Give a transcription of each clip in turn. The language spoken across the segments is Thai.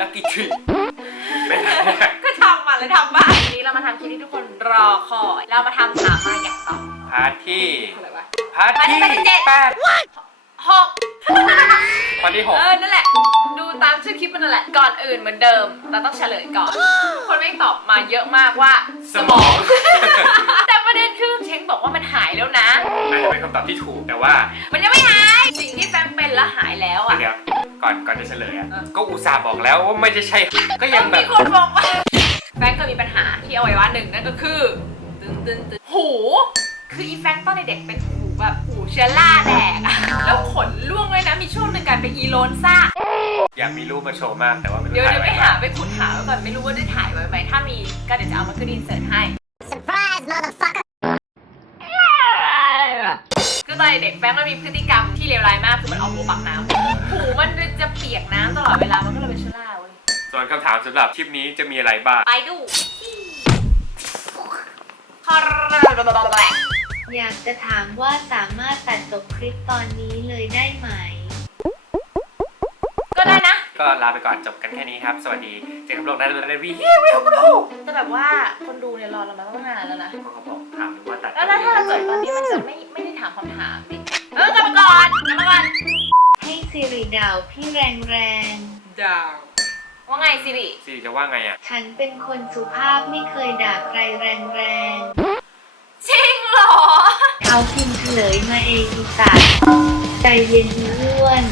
ลักกี้ทรีก็ทำมาเลยทำบ้างวันนี้เรามาทำคลิปที่ทุกคนรอคอยเรามาทำถามมาอยากตอบพาร์ทที่อะไรวะพาร์ทที่8 6พาร์ทที่6นั่นแหละดูตามชื่อคลิปมันนั่นแหละก่อนอื่นเหมือนเดิมเราต้องเฉลยก่อนคนไม่ตอบมาเยอะมากว่าสมองแต่ประเด็นคือเช้งบอกว่ามันหายแล้วนะอาจจะเป็นคำตอบที่ถูกแต่ว่ามันยังไม่หายสิ่งที่แฟนเป็นแล้วหายแล้วอ่ะเดี๋ยวก่อนจะเฉลยอ่ะก็อุตส่าห์บอกแล้วว่าไม่ใช่ก็ยังแบบมีคนบอกว่าแฟนเคยมีปัญหาที่อวัยวะหนึ่งนั่นก็คือตึงหูคืออีแฟนตอนเด็กเป็นหูแบบหูเชื้อราแดกแล้วขนร่วงเลยนะมีช่วงหนึ่งกลายเป็นอีโลนซ่าอยากมีรูปมาโชว์มากแต่ว่าไม่รู้เดี๋ยวไปหาไปขุดหาไว้ก่อนไม่รู้ว่าได้ถ่ายไว้ไหมถ้ามีก็เดี๋ยวจะเอามาขึ้นอินเสิร์ตให้ Surprise motherfucker คือตอนเด็กแฟนมันมีพฤติกรรมที่เลวร้ายมากคือมันเอาหัวปักน้ำหูมันจะเปียกน้ำตลอดเวลามันก็เลยเป็นเชื้อราเว้ยส่วนคำถามสำหรับคลิปนี้จะมีอะไรบ้างไปดูอยากจะถามว่าสามารถตัดจบคลิปตอนนี้เลยได้ไหมก็ได้นะก็ลาไปก่อนจบกันแค่นี้ครับสวัสดีเจอกันโลกหน้าในวีแต่แบบว่าคนดูเนี่ยรอเรามาตั้งนานแล้วนะเขาบอกถามว่าตัดแล้วถ้าเราจบตอนนี้มันจะไม่ได้ถามคำถามดิกลับมาก่อนให้สิริดาวพี่แรงดาวว่าไงสิริจะว่าไงอ่ะฉันเป็นคนสุภาพไม่เคยด่าใครแรงจริงเหรอเอาพิมพ์เฉลยมาเองอีสัตว์ใจเย็นอ้วน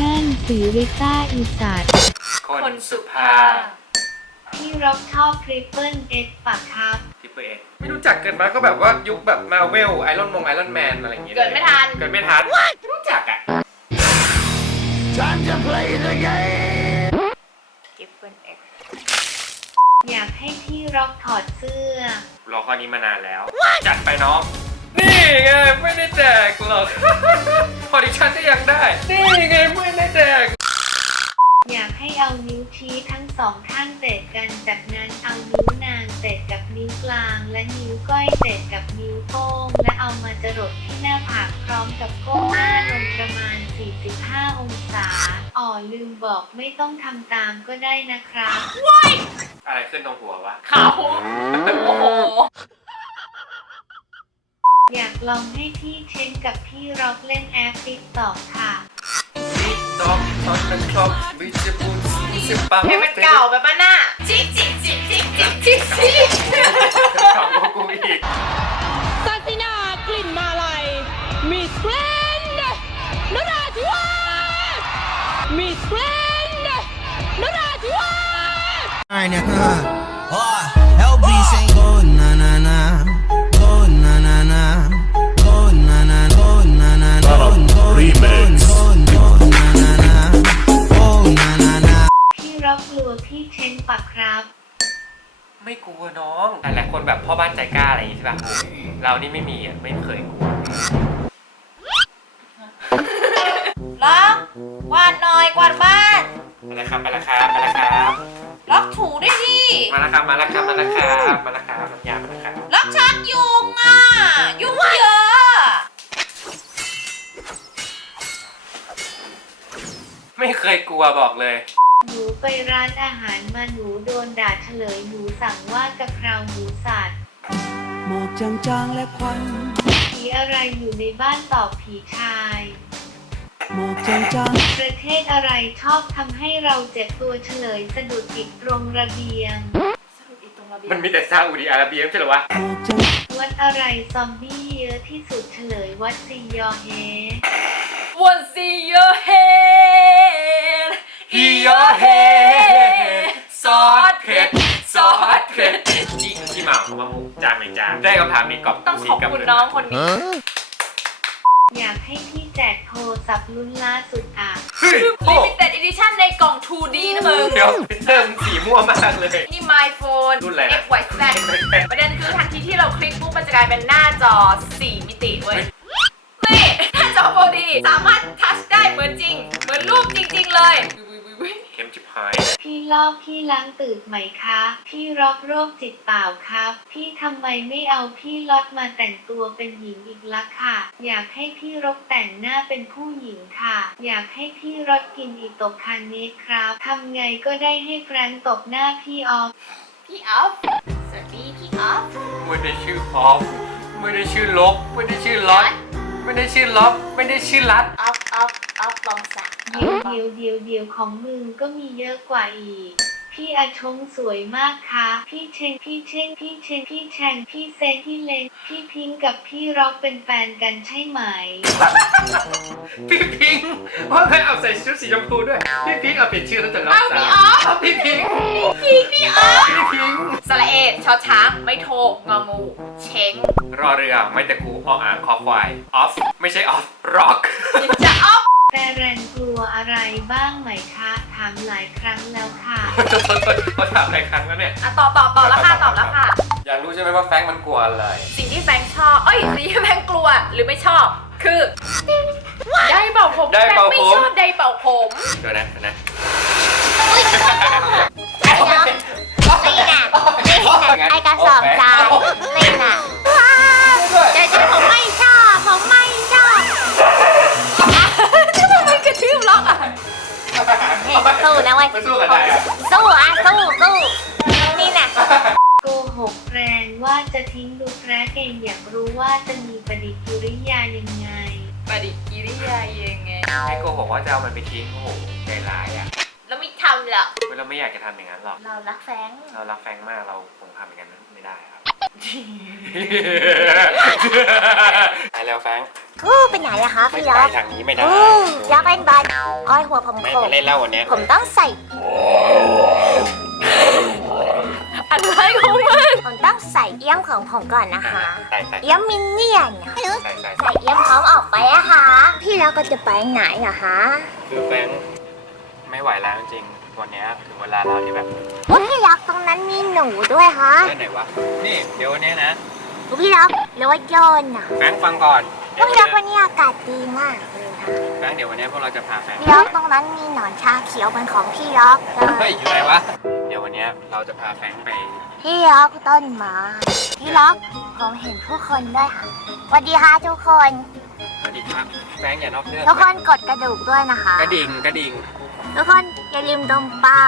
นั่นสีริต้าอีสัตว์คนสุภาพพี่ร็อกชอบทริปเปิลเอ็กปะครับทริปเปิลเอ็กไม่รู้จักกันมาก็แบบว่ายุคแบบมาเวลไอรอนแมนอะไรอย่างเงี้ยเกิดไม่ทันไม่รู้จักอ่ะ Time to play the game ทริปเปิลเอ็กอยากให้พี่ร็อกถอดเสื้อรอข้อนี้มานานแล้วจัดไปน้องนี่ไงไม่ได้แดกหรอกพอดิฉันก็ยังได้นี่ไงไม่ได้แดกอยากให้เอานิ้วชี้ทั้งสองข้างเตะกันจากนั้นเอานิ้วนางเตะกับนิ้วกลางและนิ้วก้อยเตะกับนิ้วโป้งและเอามาจรดที่หน้าผากพร้อมกับก้มหน้าลงประมาณ45องศาลืมบอกไม่ต้องทำตามก็ได้นะครับว้ายอะไรขึ้นตรงหัววะขาโอ้โหอยากลองให้พี่เช้งกับพี่ร็อกเล่นแอปติ๊กต็อกค่ะให้มันเก่าแบบว่าหน้าจิ๊กเก่ากว่ากูอีกซาตินากลิ่นมาลัยมิสแกรนด์นราธิวาสมิสแกรนด์นราธิวาสLB saying go na na na go na na na go na na go na na na remixพี่ร็อกกลัวพี่เช้งปะครับไม่กลัวน้องหลายคนแบบพ่อบ้านใจกล้าอะไรอย่างงี้ใช่ป่ะเรานี่ไม่มีอ่ะไม่เคยกลัวล็อกกวาดหน่อยกวาดบ้านไปแล้วครับล็อกถูด้วยดิมาแล้วครับน้ำยามาแล้วครับ ล็อกชักยุงอ่ะยุงเยอะไม่เคยกลัวบอกเลยหนูไปร้านอาหารมาหนูโดนด่าเฉลยหนูสั่งว่ากะเพราหมูสัตว์หมอกจางๆและควันผีอะไรอยู่ในบ้านตอบผีชายหมอกจางๆประเทศอะไรชอบทำให้เราเจ็บตัวเฉลยสะดุดอีกตรงระเบียงมันมีแต่ซาอุดิอาระเบียใช่หรอวะวัดอะไรซอมบี้เยอะที่สุดเฉลยวัดซียอเฮวันซียอเฮฮียอเฮซอสเผ็ดนี่ที่มาของมะม่วงจานได้คำถามนี้กอบต้องขอบคุณน้องคนนี้อยากให้พี่แจกโทรศัพท์รุ่นล่าสุดLimited Edition ในกล่อง 2D นะมึงเดี๋ยวเติมสีม่วงมากเลยนี่ My Phone XYZ ประเด็นคือทันทีที่เราคลิกปุ๊บมันจะกลายเป็นหน้าจอ4มิติเว้ยนี่หน้าจอ 4D สามารถทัชได้เหมือนจริงเหมือนรูปจริงๆเลย เข็มจิบหาย พี่ลอกพี่ล้างตื่นไหมคะ พี่ร็อกโรคจิตเปล่าครับ พี่ทำไมไม่เอาพี่ล็อตมาแต่งตัวเป็นหญิงอีกละค่ะ อยากให้พี่รกแต่งหน้าเป็นผู้หญิงค่ะ อยากให้พี่รถกินอีตกคันนี้ครับทำไงก็ได้ให้แฟรงค์ตบหน้าพี่ออฟ พี่ออฟ สวัสดีพี่ออฟ ไม่ได้ชื่อออฟไม่ได้ชื่อลบไม่ได้ชื่อล็อตไม่ได้ชื่อล็อบไม่ได้ชื่อรัด ออฟลองสัก เดี๋ยวของมึงก็มีเยอะกว่าอีก พี่อาชงสวยมากค่ะ พี่เชงพี่แชงพี่เซนพี่เลนพี่พิงค์กับพี่ร็อกเป็นแฟนกันใช่ไหม พี่พิงค์ว่าไงเอาใส่ชุดสีชมพูด้วยพี่พิงค์เอาเปลี่ยนชื่อแล้วแต่น้องสาวเอาพี่พิงค์พี่ออฟพี่พิงค์ สระเอชอช้างไม่โทงองูเชง รอเรือไม่แต่กูออ่างคอควายออฟไม่ใช่ออฟร็อก จะออฟ แต่แรนกลัวอะไรบ้างไหมคะ ถามหลายครั้งแล้วค่ะ เขาถามหลายครั้งแล้วเนี่ย อ่ะตอบแล้วค่ะตอบแล้วค่ะ อยากรู้ใช่ไหมว่าแฟรงค์มันกลัวอะไร สิ่งที่แฟรงค์ชอบสิ่งที่แฟรงค์กลัวหรือไม่ชอบ คือไดร์เป่าผม ไดร์เป่าผม แฟรงค์ไม่ชอบไดร์เป่าผม เดี๋ยวนะ นี่นะไอกระสอบทรายนี่นะเดี๋ยวผมไม่ชอบ ทำไมกระทืบล็อกอ่ะ สู้นะเว้ย มันสู้กับใครอ่ะ สู้นี่นะ โกหกแรงว่าจะทิ้งดูแร้เก่งอยากรู้ว่าจะมีปฏิกิริยายังไง ปฏิกิริยายังไง ให้โกหกว่าจะเอามันไปทิ้งโอ้โหใจร้ายอ่ะ แล้วไม่ทำหรอก เราไม่อยากจะทำอย่างนั้นหรอก เรารักแฟรงค์ เรารักแฟรงค์มากเราคงทำอย่างนั้นไม่ได้ครับ ไปแล้วแฟรงค์ ไปไหนอะคะ ไม่ พี่ ไป ล็อก ทางนี้ไม่ได้ อยากเล่นบอลอ้อยหัวผม ไม่ โขก มาเล่นแล้ววันเนี้ย ผมต้องใส่ อะไรของมึง ผมต้องใส่เอี้ยมของผมก่อนนะคะ ใส่ เอี้ยมมินเนี่ยน ใส่เอี้ยมพร้อมออกไปอะคะพี่ล็อกก็จะไปไหนอะคะ คือแฟรงค์ไม่ไหวแล้วจริงๆวันเนี้ยถึงเวลาเราที่แบบ พี่ล็อกตรงนั้นมีหนูด้วยคะ เล่นไหนวะนี่เดี๋ยววันเนี้ยนะ พี่ล็อกหรือว่าโยนอะ แฟรงค์ฟังก่อน พี่ล็อกวันนี้อากาศดีมากเลยค่ะ แฟรงค์เดี๋ยววันเนี้ยพวกเราจะพาแฟรงค์ พี่ล็อกตรงนั้นมีหนอนชาเขียวเป็นของพี่ล็อกเล เฮ้ย ย อยู่ไหนวะเดี๋ยววันเนี้ยเราจะพาแฟรงค์ไป พี่ล็อกต้นไม้พี่ล็อกผมเห็นผู้คนด้วยค่ะสวัสดีค่ะทุกคน สวัสดีครับแฟรงค์อย่านอกเรื่อง ทุกคนกดกระดูกด้วยนะคะ กระดิ่ง ทุกคนอย่าลืมดมเป้า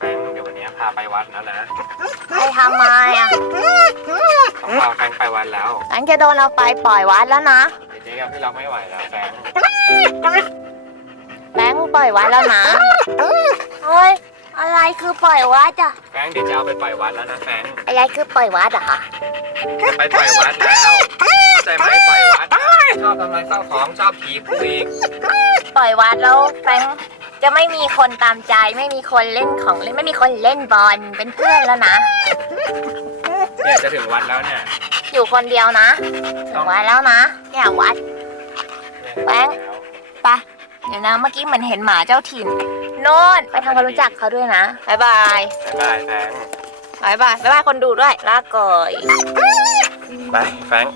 แฟรงค์เดี๋ยววันเนี้ยพาไปวัดแล้วนะ ไปทำไมอ่ะ ต้องพาแฟรงค์ไปวัดแล้ว ฉันจะโดนเอาไปปล่อยวัดแล้วนะ เจ๊กับพี่เราไม่ไหวแล้วแฟรงค์ แบงค์ปล่อยวัดแล้วนะเฮ้ยอะไรคือปล่อยวัดอ่ะ แฟรงค์เดี๋ยวจะเอาไปปล่อยวัดแล้วนะแฟรงค์ อะไรคือปล่อยวัดอะคะ ไปปล่อยวัดแล้วเข้าใจไหมปล่อยวัดชอบทำลายข้าวของชอบผีผู้อีก ปล่อยวัดแล้วแบงค์จะไม่มีคนตามใจไม่มีคนเล่นของเล่นไม่มีคนเล่นบอลเป็นเพื่อนแล้วนะ เนี่ยจะถึงวัดแล้วเนี่ย อยู่คนเดียวนะถึงวัดแล้วนะเนี่ยวัด แฟรงค์ ไปเดี๋ยวนะเมื่อกี้เหมือนเห็นหมาเจ้าถิ่นโน่นไปทำความรู้จักเขาด้วยนะบายบาย บ๊ายบายแฟรงค์ บายบายบายบายคนดูด้วยลาก่อย ไปแฟรงค์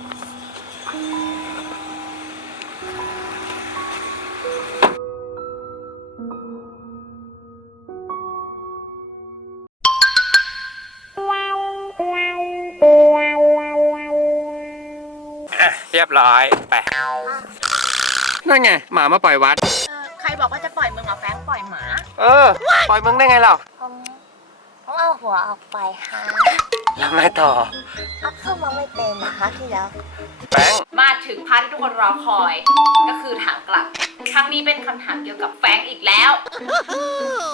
อ่ะเรียบร้อยไปนั่นไงหมามาปล่อยวัด ใครบอกว่าจะปล่อยมึงเหรอแฟรงค์ปล่อยหมา เออ ปล่อยมึงได้ไงเรา ผมเอาหัวออกไปฮะ แล้วไงต่อ เอาเข้ามาไม่เป็นนะคะที่แล้ว แฟรงค์ มาถึงพาร์ทที่ทุกคนรอคอย ก็คือถามกลับ ครั้งนี้เป็นคำถามเกี่ยวกับแฟรงค์อีกแล้ว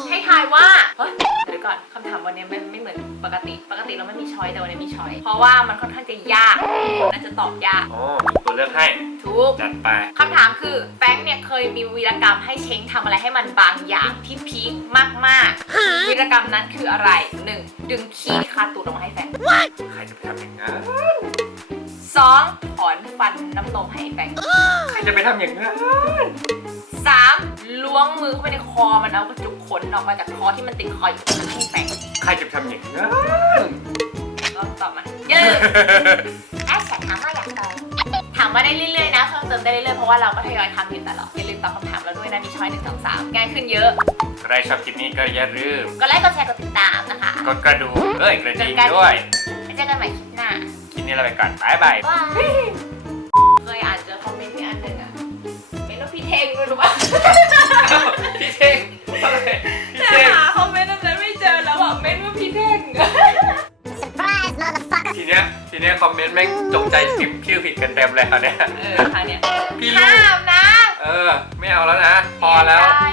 ให้ทายว่าเฮ้ยเดี๋ยวก่อนคำถามวันนี้มันไม่เหมือนปกติเราไม่มีช้อยแต่วันนี้มีช้อยเพราะว่ามันค่อนข้างจะยากน่าจะตอบยาก โอ้มีตัวเลือกให้ ทุก จัดไป คำถามคือแฟรงค์เนี่ยเคยมีวีรกรรมให้เช้งทำอะไรให้มันบางอย่างที่พีคมากๆวีรกรรมนั้นคืออะไร 1. ดึงขี้ที่คาตูดออกมาให้แฟรงค์ ใครจะไปทำอย่างนั้น 2. ถอนฟันน้ำนมให้แฟรงค์ ใครจะไปทำอย่างนั้น 3. ล้วงมือเข้าไปในคอมันเอากระจุกขนออกมาจากคอที่มันติดคออยู่ให้แฟรงค์ ใครจะไปทำอย่างนั้น ก็ตอบมาอย่าลืม ไอ้ฉันถามว่าอยากตอบ ถ ามมาได้เรื่อยๆนะเพิ่มเติมได้เรื่อยๆเพราะว่าเราก็ทยอยทำอยู่ตลอดอย่าลืมตอบคำถามเราด้วยนะมีช้อย1 2 3ง่ายขึ้นเยอะ ใครชอบคลิปนี้ก็อย่าลืม กดไลค์กดแชร์กดติดตามนะคะ กดกระดูกกระดิ่งด้วย แล้วเจอกันใหม่คลิปหน้า คลิปนี้เราไปก่อนบ๊ายบาย ว้าวเคยอ่านเจอคอมเมนต์ที่อันหนึ่งอะเป็นรูปพี่เท่งด้วยรู้ป่ะ พี่เท่งอะไรพี่ แต่ เท่ง หาคอมเมนต์นั้นไม่เจอแล้วอะเม้นว่าพี่เท่ง ทีเนี้ยคอมเมนต์แม่งจงใจพิมพ์ชื่อผิดกันเต็มเลยคราวเนี้ย ค่ะเนี่ย พี่ลู ห้าก มนะ ไม่เอาแล้วนะ พอแล้ว เสียใจ